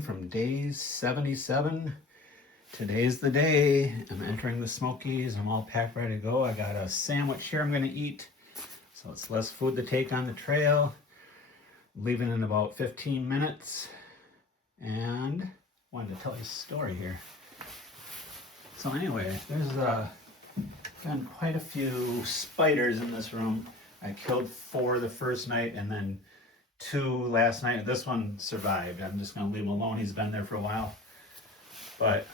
morning from day 77. Today's the day. I'm entering the Smokies. I'm all packed, ready to go. I got a sandwich here I'm going to eat. So it's less food to take on the trail. Leaving in about 15 minutes. And I wanted to tell you a story here. So anyway, there's been quite a few spiders in this room. I killed 4 the first night and then 2 last night. This one survived. I'm just going to leave him alone. He's been there for a while. But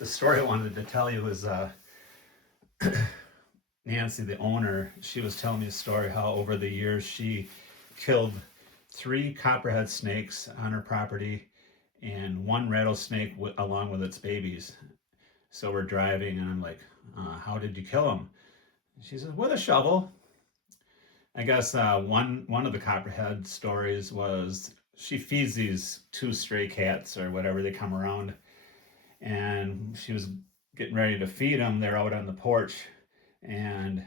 the story I wanted to tell you was Nancy, the owner, she was telling me a story how over the years she killed 3 copperhead snakes on her property and 1 rattlesnake along with its babies. So we're driving and I'm like, how did you kill them? She says, with a shovel. I guess one of the copperhead stories was she feeds these 2 stray cats or whatever, they come around, and she was getting ready to feed them. They're out on the porch, and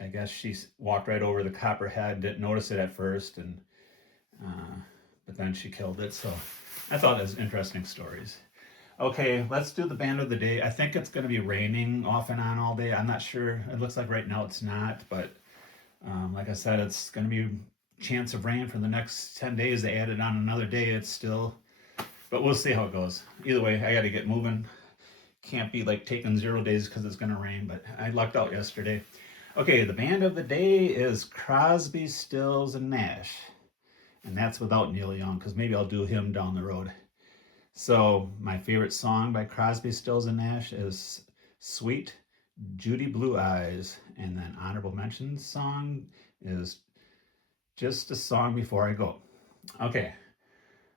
I guess she walked right over the copperhead, didn't notice it at first, and but then she killed it. So I thought it was interesting stories. Okay, let's do the band of the day. I think it's going to be raining off and on all day. I'm not sure. It looks like right now it's not, but like I said, it's going to be chance of rain for the next 10 days. They added on another day. It's still, but we'll see how it goes. Either way, I got to get moving. Can't be like taking 0 days because it's going to rain, but I lucked out yesterday. Okay, the band of the day is Crosby, Stills, and Nash. And that's without Neil Young, because maybe I'll do him down the road. So my favorite song by Crosby, Stills, and Nash is Sweet Judy Blue Eyes, and then honorable mention song is Just a Song Before I Go. Okay,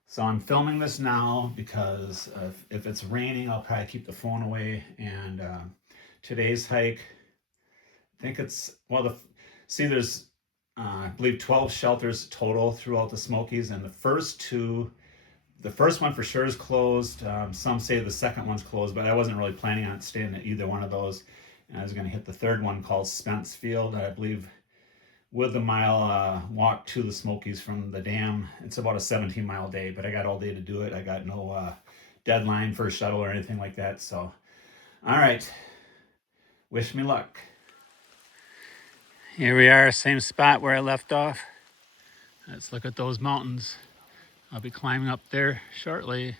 so I'm filming this now because if it's raining, I'll probably keep the phone away. And today's hike, I think it's, well, there's I believe 12 shelters total throughout the Smokies, and the first one for sure is closed. Some say the second one's closed, but I wasn't really planning on staying at either one of those. And I was going to hit the third one called Spence Field, I believe, with the mile walk to the Smokies from the dam. It's about a 17-mile day, but I got all day to do it. I got no deadline for a shuttle or anything like that. So, all right. Wish me luck. Here we are, same spot where I left off. Let's look at those mountains. I'll be climbing up there shortly.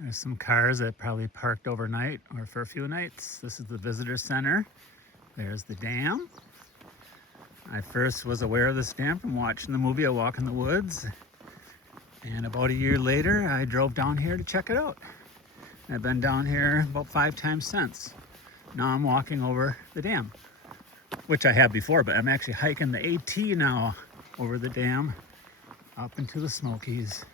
There's some cars that probably parked overnight or for a few nights. This is the visitor center. There's the dam. I first was aware of this dam from watching the movie A Walk in the Woods. And about a year later, I drove down here to check it out. I've been down here about 5 times since. Now I'm walking over the dam, which I have before, but I'm actually hiking the AT now over the dam up into the Smokies.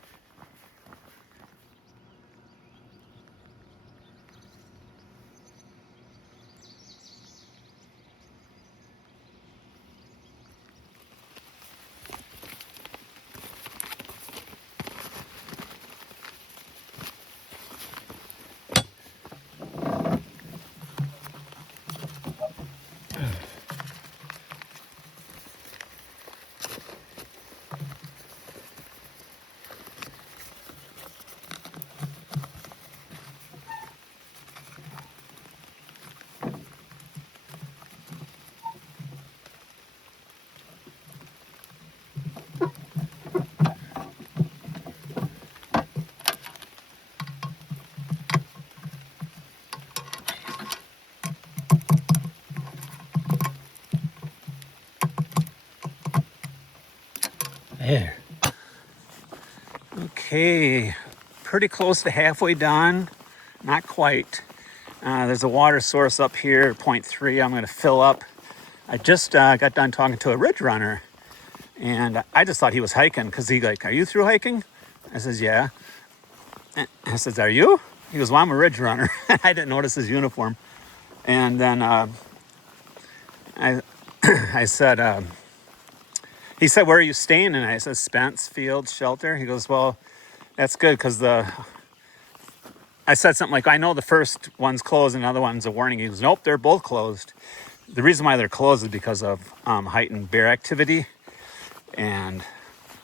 There. Okay, pretty close to halfway done. Not quite. There's a water source up here, 0.3. I'm going to fill up. I just got done talking to a ridge runner, and I just thought he was hiking because he like, are you through hiking? I says, yeah. And I says, are you? He goes, well, I'm a ridge runner. I didn't notice his uniform. And then I said, he said, where are you staying? And I said, Spence Field Shelter. He goes, well, that's good because I said something like, I know the first one's closed and the other one's a warning. He goes, nope, they're both closed. The reason why they're closed is because of heightened bear activity. And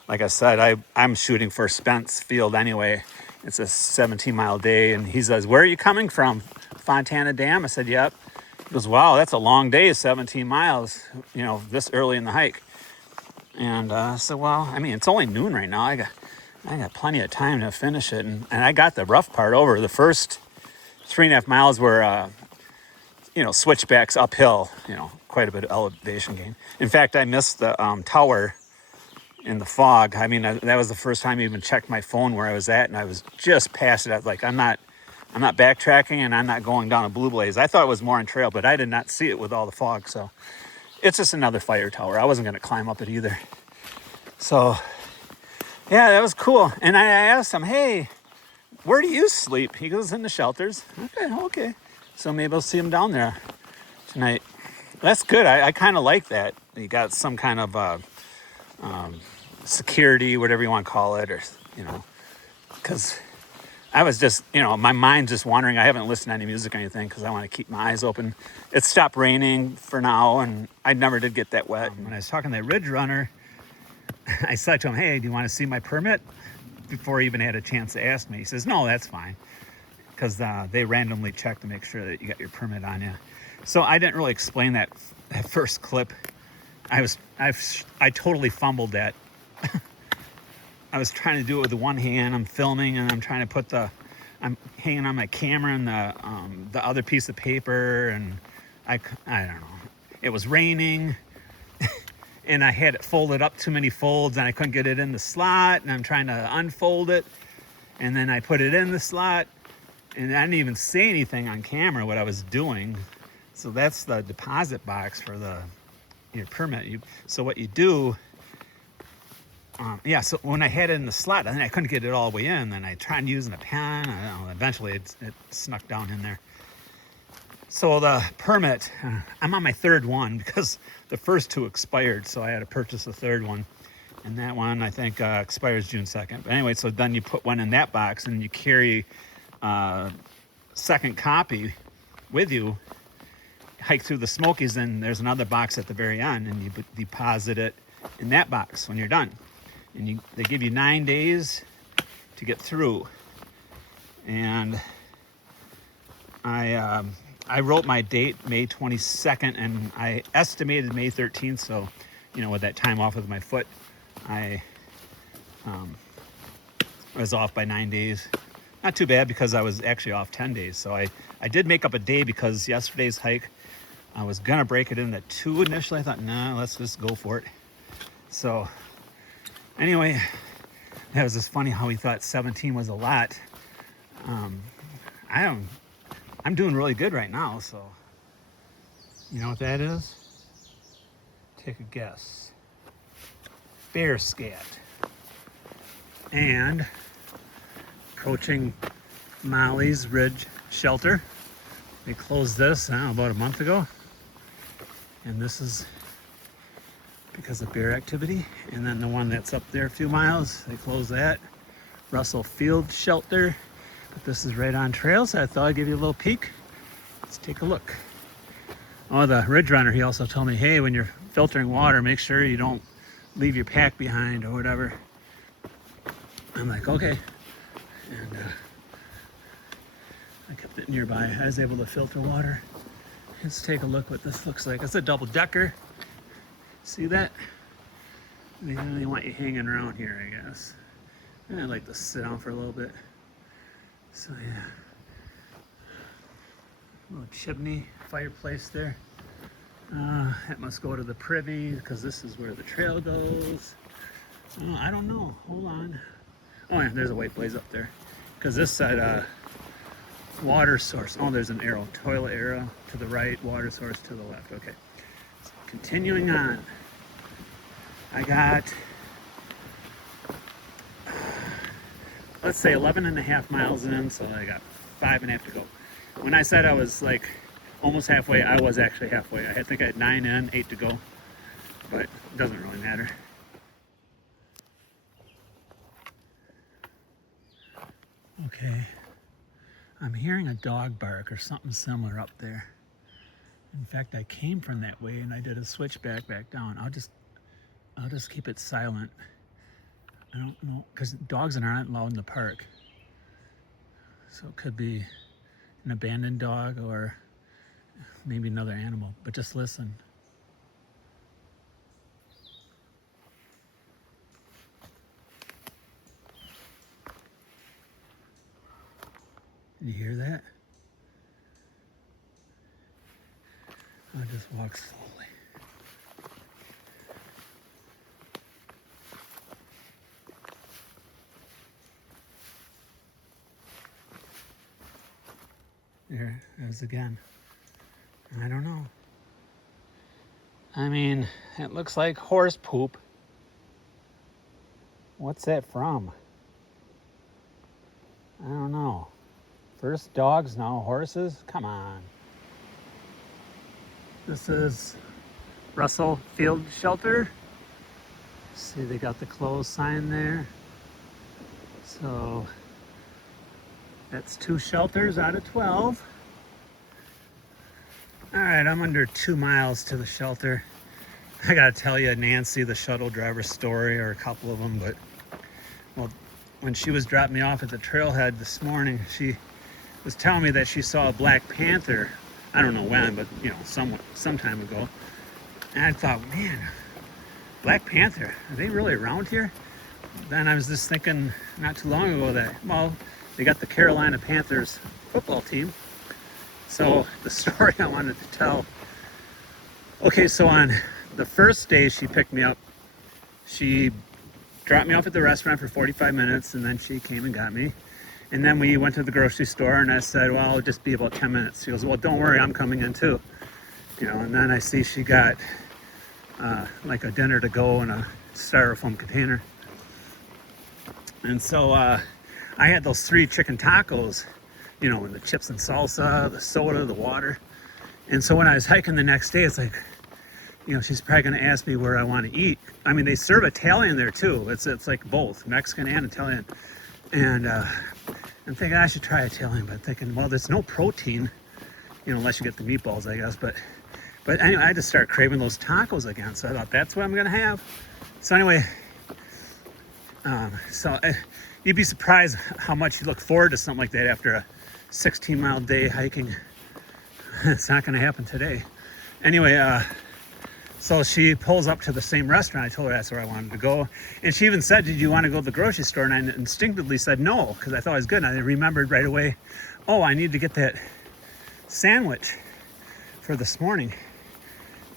like I said, I'm shooting for Spence Field anyway. It's a 17-mile day. And he says, where are you coming from? Fontana Dam? I said, yep. He goes, wow, that's a long day, 17 miles, you know, this early in the hike. And I said, well, I mean, it's only noon right now. I got plenty of time to finish it. And I got the rough part over. The first 3.5 miles were, you know, switchbacks uphill, you know, quite a bit of elevation gain. In fact, I missed the tower in the fog. I mean, that was the first time I even checked my phone where I was at, and I was just past it. I was like, I'm not backtracking, and I'm not going down a Blue Blaze. I thought it was more on trail, but I did not see it with all the fog. So it's just another fire tower. I wasn't going to climb up it either. So yeah, that was cool. And I asked him, hey, where do you sleep? He goes, in the shelters. Okay. So maybe I'll see him down there tonight. That's good. I kind of like that. You got some kind of security, whatever you want to call it, or, you know, because I was just, you know, my mind's just wandering. I haven't listened to any music or anything because I want to keep my eyes open. It stopped raining for now, and I never did get that wet. When I was talking to that Ridge Runner, I said to him, hey, do you want to see my permit? Before he even had a chance to ask me. He says, no, that's fine. Because they randomly check to make sure that you got your permit on you. So I didn't really explain that first clip. I totally fumbled that. I was trying to do it with the one hand. I'm filming and I'm trying to put I'm hanging on my camera and the other piece of paper, and I don't know. It was raining and I had it folded up too many folds and I couldn't get it in the slot, and I'm trying to unfold it, and then I put it in the slot, and I didn't even say anything on camera what I was doing. So that's the deposit box for your permit. So what you do, so when I had it in the slot, then I couldn't get it all the way in. Then I tried using a pen. I don't know, eventually it snuck down in there. So the permit, I'm on my third one because the first two expired. So I had to purchase a third one. And that one, I think, expires June 2nd. But anyway, so then you put one in that box and you carry a second copy with you, hike through the Smokies, and there's another box at the very end, and you deposit it in that box when you're done. And they give you 9 days to get through. And I wrote my date, May 22nd, and I estimated May 13th. So, you know, with that time off with my foot, I was off by 9 days. Not too bad because I was actually off 10 days. So I did make up a day because yesterday's hike, I was going to break it into 2 initially. I thought, nah, let's just go for it. So anyway, that was just funny how he thought 17 was a lot. I'm doing really good right now. So you know what that is? Take a guess. Bear scat. And approaching Molly's Ridge Shelter. They closed this about a month ago. And this is because of bear activity. And then the one that's up there a few miles, they closed that. Russell Field Shelter. But this is right on trail, so I thought I'd give you a little peek. Let's take a look. Oh, the Ridge Runner, he also told me, hey, when you're filtering water, make sure you don't leave your pack behind or whatever. I'm like, okay. And I kept it nearby. I was able to filter water. Let's take a look what this looks like. It's a double decker. See that? They only want you hanging around here, I guess. And I'd like to sit down for a little bit. So yeah. Little chimney fireplace there. That must go to the privy because this is where the trail goes. I don't know. Hold on. Oh yeah, there's a white blaze up there. Because this side, water source. Oh, there's an arrow. Toilet arrow to the right, water source to the left. Okay. So continuing on. I got, let's say 11.5 miles in, so I got 5.5 to go. When I said I was like almost halfway, I was actually halfway. I think I had 9 in, 8 to go, but it doesn't really matter. Okay, I'm hearing a dog bark or something similar up there. In fact, I came from that way and I did a switchback back down. I'll just keep it silent. I don't know, because dogs are not allowed in the park. So it could be an abandoned dog or maybe another animal, but just listen. You hear that? I'll just walk slowly. There it is again. I don't know. I mean, it looks like horse poop. What's that from? I don't know. First dogs, now horses? Come on. This is Russell Field Shelter. See, they got the closed sign there. So that's 2 shelters out of 12. All right, I'm under 2 miles to the shelter. I gotta tell you Nancy, the shuttle driver story, or a couple of them, but well, when she was dropping me off at the trailhead this morning, she was telling me that she saw a black panther. I don't know when, but you know, some time ago. And I thought, man, Black Panther, are they really around here? Then I was just thinking not too long ago that, well, they got the Carolina Panthers football team. So the story I wanted to tell. Okay, so on the first day she picked me up, she dropped me off at the restaurant for 45 minutes and then she came and got me. And then we went to the grocery store and I said, well, it'll just be about 10 minutes. She goes, well, don't worry, I'm coming in too. You know, and then I see she got like a dinner to go in a styrofoam container. And so I had those 3 chicken tacos, you know, and the chips and salsa, the soda, the water. And so when I was hiking the next day, it's like, you know, she's probably gonna ask me where I want to eat. I mean, they serve Italian there too. It's like both Mexican and Italian. And I'm thinking I should try Italian, but thinking, well, there's no protein, you know, unless you get the meatballs, I guess. But anyway, I just started craving those tacos again. So I thought that's what I'm gonna have. So anyway, you'd be surprised how much you look forward to something like that after a 16-mile day hiking. It's not gonna happen today. Anyway, so she pulls up to the same restaurant. I told her that's where I wanted to go. And she even said, did you want to go to the grocery store? And I instinctively said no, because I thought it was good. And I remembered right away, oh, I need to get that sandwich for this morning.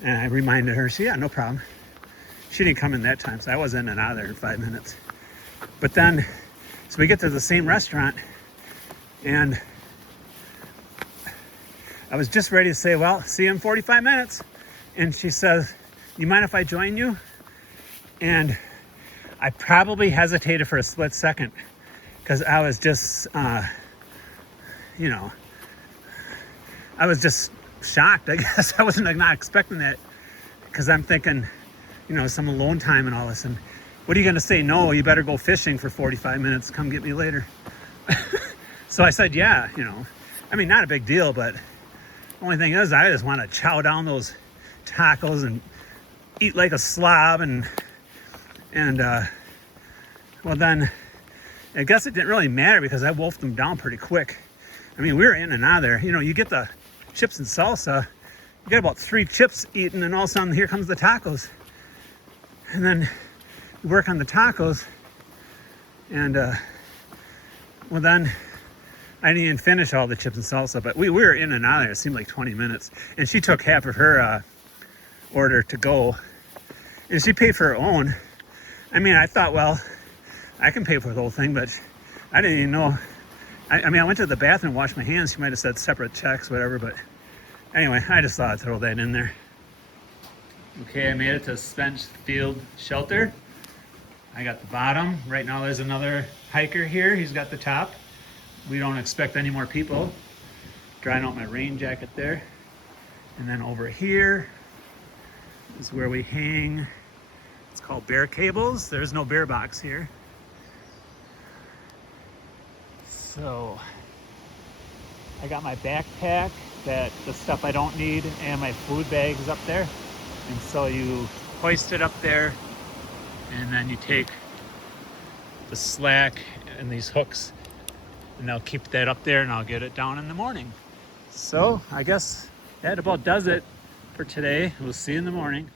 And I reminded her, yeah, no problem. She didn't come in that time, so I was in and out of there in 5 minutes. But then, so we get to the same restaurant, and I was just ready to say, well, see you in 45 minutes. And she says, you mind if I join you? And I probably hesitated for a split second because I was just, you know, I was just shocked. I guess I wasn't not expecting that because I'm thinking, you know, some alone time and all this. And what are you going to say? No, you better go fishing for 45 minutes. Come get me later. So I said, yeah, you know, I mean, not a big deal, but the only thing is I just want to chow down those tacos and eat like a slob and well, then I guess it didn't really matter because I wolfed them down pretty quick. I mean, we were in and out of there. You know, you get the chips and salsa, you get about 3 chips eaten, and all of a sudden here comes the tacos. And then you work on the tacos, and well, then I didn't even finish all the chips and salsa, but we were in and out of there. It seemed like 20 minutes. And she took half of her order to go, and she paid for her own. I mean, I thought, well, I can pay for the whole thing, but I didn't even know. I mean, I went to the bathroom and washed my hands. She might have said separate checks, whatever, but anyway, I just thought I'd throw that in there. Okay, I made it to Spence Field Shelter. I got the bottom. Right now there's another hiker here. He's got the top. We don't expect any more people. Drying out my rain jacket there. And then over here is where we hang. It's called bear cables. There's no bear box here. So I got my backpack, the stuff I don't need, and my food bags up there. And so you hoist it up there, and then you take the slack and these hooks, and I'll keep that up there and I'll get it down in the morning. So I guess that about does it for today. We'll see you in the morning.